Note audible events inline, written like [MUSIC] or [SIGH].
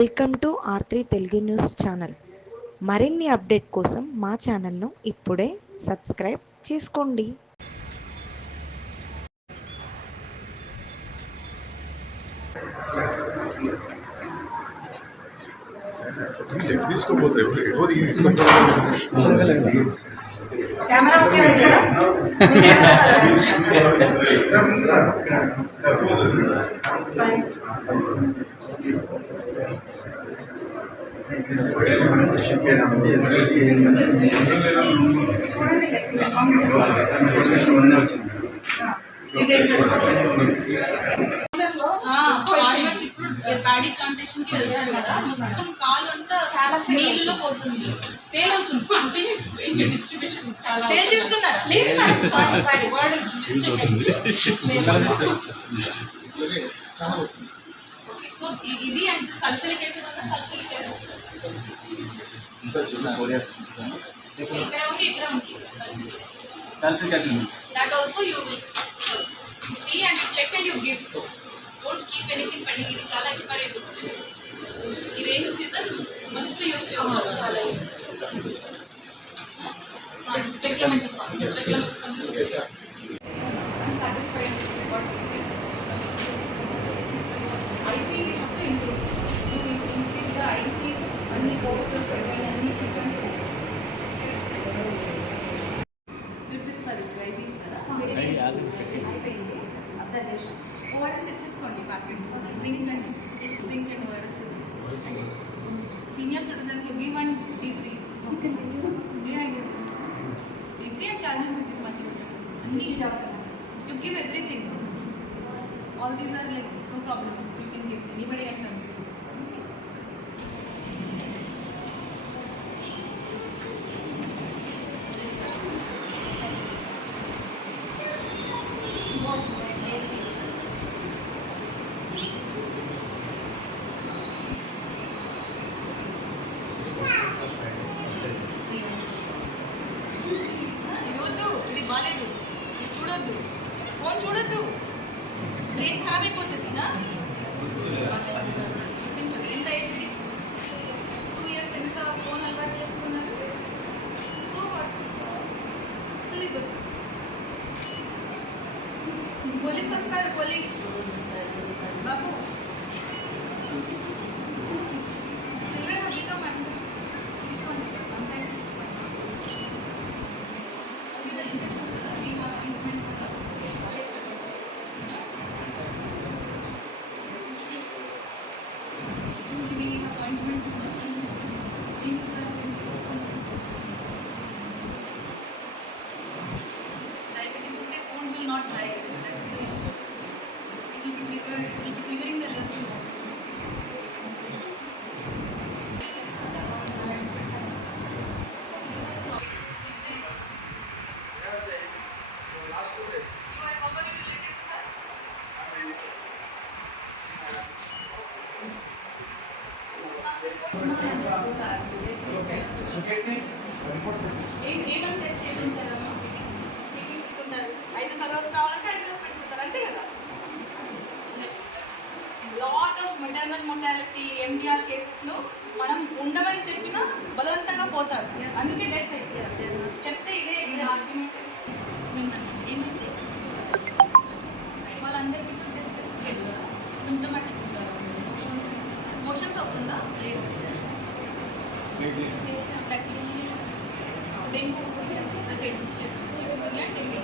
Welcome to R three Telugu news channel. మరిన్ని update కోసం మా ఛానల్ను ఇప్పుడే సబ్స్క్రైబ్ చేసుకోండి. కెమెరా వచ్చింది ఉంది కదా ఫార్మర్స్ ఇప్పుడు ప్యాడీ ప్లాంటేషన్కి వెళ్తారు కదా మొత్తం కాలు అంతా చాలా నీళ్ళలో పోతుంది. సేల్ అవుతుంది. [LAUGHS] అంటే డిస్ట్రిబ్యూషన్ చాలా సేల్ చేస్తున్నారు. [LAUGHS] సో ఇది అంటే యాసిడ్ యాసిడ్ సోరియాసిస్ ఇస్తాను. ఇక్కడ ఉంది ఇక్కడ ఉంది. Acid that also you will you see and check and you give don't keep anything pending ఇది చాలా ఎక్స్పైర్ అయిపోతుంది ఈ రైన్ సీజన్ మస్తు యూస్ చేస్తారు చాలా రెగ్యులమెంట్ IP ఇచ్చేసుకోండి packet zinc and zinc and ORS senior citizens you give and D three D three and calcium multi అన్ని you give everything all these are like no problem ఇది బాగాలేదు ఇది చూడొద్దు. Phone చూడొద్దు. Brain ఖరాబ్ అయిపోతుంది నా? చూపించు. ఎంత ఏజ్ ఇది టూ ఇయర్స్ ఎంత ఫోన్ అలవాటు చేసుకున్నారు? సో అసలు ఇది పోలీస్ వస్తారు పోలీస్. బాబు. not like it. It's like a fish. It will be triggered. It will be triggering the allergy more. Okay. Okay. Okay. Okay. Okay. Okay. Okay. Okay. Okay. Okay. Okay. Okay. Okay. Okay. ఐదు రోజు కావాలంటే ఐదు రోజు పెట్టుకుంటారు అంతే కదా? Lot of maternal mortality MDR కేసెస్లో మనం ఉండమని చెప్పినా బలవంతంగా పోతారు. అందుకే డెత్ చెప్తే ఇదే ఆర్గ్యుమెంట్ నిన్న ఏమైంది? వాళ్ళందరికీ టెస్ట్ చేస్తున్నారు కదా. సిమ్టమాటిక్ ఉంటారు? మోషన్స్ అవుతుందా డెంగ్యూ చేసి చేసుకుంటుంది డెంగ్యూ.